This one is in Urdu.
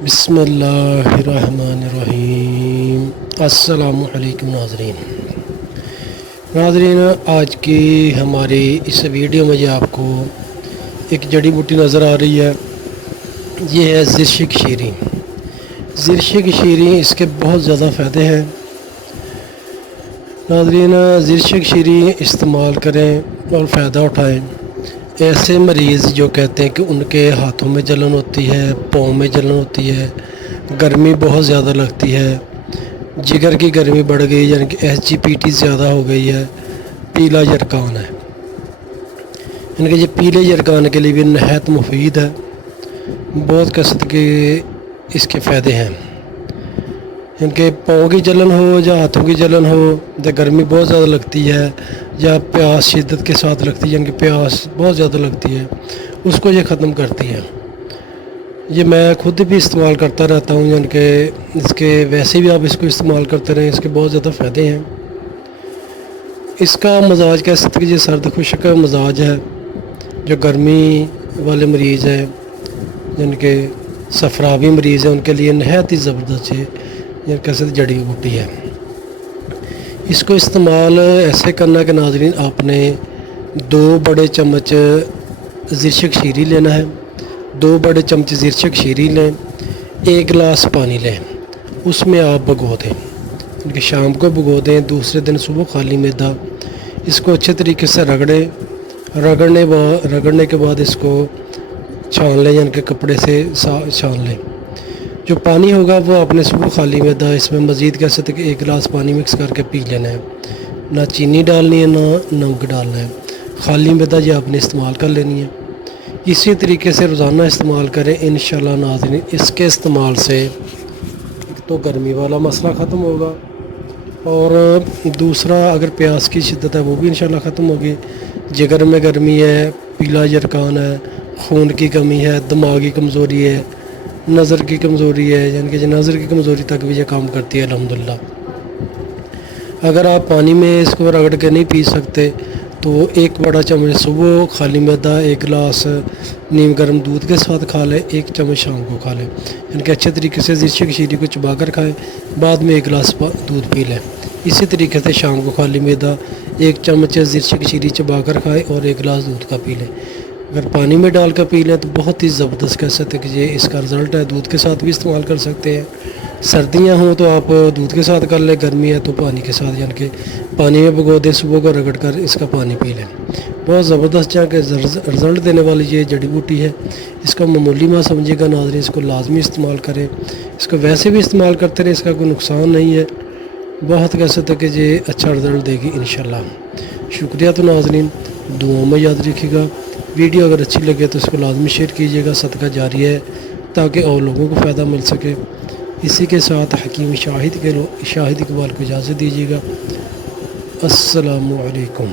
بسم اللہ الرحمن الرحیم۔ السلام علیکم ناظرین، آج کی ہماری اس ویڈیو میں آپ کو ایک جڑی بوٹی نظر آ رہی ہے۔ یہ ہے زرشک شیریں۔ زرشک شیریں اس کے بہت زیادہ فائدے ہیں۔ ناظرین، زرشک شیریں استعمال کریں اور فائدہ اٹھائیں۔ ایسے مریض جو کہتے ہیں کہ ان کے ہاتھوں میں جلن ہوتی ہے، پاؤں میں جلن ہوتی ہے، گرمی بہت زیادہ لگتی ہے، جگر کی گرمی بڑھ گئی، یعنی کہ SGPT زیادہ ہو گئی ہے، پیلا یرقان ہے، یعنی کہ یہ پیلے یرقان کے لیے بھی نہایت مفید ہے۔ بہت قسم کے اس کے فائدے ہیں۔ ان کے پاؤں کی جلن ہو یا ہاتھوں کی جلن ہو یا گرمی بہت زیادہ لگتی ہے یا پیاس شدت کے ساتھ لگتی ہے، یعنی کہ پیاس بہت زیادہ لگتی ہے، اس کو یہ ختم کرتی ہے۔ یہ میں خود بھی استعمال کرتا رہتا ہوں، یعنی کہ اس کے ویسے بھی آپ اس کو استعمال کرتے رہیں، اس کے بہت زیادہ فائدے ہیں۔ اس کا مزاج کیسے کہ یہ سرد خشک مزاج ہے۔ جو گرمی والے مریض ہیں، یعنی کہ صفراوی مریض ہیں، ان کے لیے نہایت ہی زبردست ہے، یعنی کیسے جڑی بوٹی ہے۔ اس کو استعمال ایسے کرنا کہ ناظرین، آپ نے 2 بڑے چمچ زرشک شیریں لینا ہے، 2 بڑے چمچ زرشک شیریں لیں، 1 گلاس پانی لیں، اس میں آپ بھگو دیں، یعنی کہ شام کو بھگو دیں، دوسرے دن صبح خالی معدہ اس کو اچھے طریقے سے رگڑنے کے بعد اس کو چھان لیں، یعنی کہ کپڑے سے چھان لیں۔ جو پانی ہوگا وہ آپ نے صبح خالی معدہ اس میں مزید کہہ سکتے کہ 1 گلاس پانی مکس کر کے پی لینا ہے۔ نہ چینی ڈالنی ہے، نہ نمک ڈالنا ہے، خالی معدہ یہ آپ نے استعمال کر لینی ہے۔ اسی طریقے سے روزانہ استعمال کریں انشاءاللہ ناظرین۔ اس کے استعمال سے تو گرمی والا مسئلہ ختم ہوگا، اور دوسرا اگر پیاس کی شدت ہے وہ بھی انشاءاللہ ختم ہوگی۔ جگر میں گرمی ہے، پیلا یرقان ہے، خون کی کمی ہے، دماغی کمزوری ہے، نظر کی کمزوری ہے، یعنی کہ نظر کی کمزوری تک بھی یہ کام کرتی ہے الحمدللہ۔ اگر آپ پانی میں اس کو رگڑ کے نہیں پی سکتے تو 1 بڑا چمچ صبح خالی معدہ 1 گلاس نیم گرم دودھ کے ساتھ کھا لیں، 1 چمچ شام کو کھا لیں، یعنی کہ اچھے طریقے سے زرشک شیریں کو چبا کر کھائیں، بعد میں 1 گلاس دودھ پی لیں۔ اسی طریقے سے شام کو خالی معدہ 1 چمچ زرشک شیریں چبا کر کھائیں اور 1 گلاس دودھ کا پی لیں۔ اگر پانی میں ڈال کر پی لیں تو بہت ہی زبردست کہہ سکتے کہ یہ اس کا رزلٹ ہے۔ دودھ کے ساتھ بھی استعمال کر سکتے ہیں، سردیاں ہوں تو آپ دودھ کے ساتھ کر لیں، گرمی ہے تو پانی کے ساتھ، یعنی کہ پانی میں بھگو دیں، صبح کو رگڑ کر اس کا پانی پی لیں۔ بہت زبردست جا کے رزلٹ دینے والی یہ جڑی بوٹی ہے۔ اس کا معمولی ماں سمجھے گا ناظرین، اس کو لازمی استعمال کریں۔ اس کو ویسے بھی استعمال کرتے رہیں، اس کا کوئی نقصان نہیں ہے۔ بہت کہہ سکتے کہ یہ اچھا رزلٹ دے گی انشاءاللہ۔ شکریہ تو ناظرین، دعاؤں میں یاد رکھیے گا۔ ویڈیو اگر اچھی لگے تو اس کو لازمی شیئر کیجیے گا، صدقہ جاری ہے تاکہ اور لوگوں کو فائدہ مل سکے۔ اسی کے ساتھ حکیم شاہد اقبال کو اجازت دیجیے گا۔ السلام علیکم۔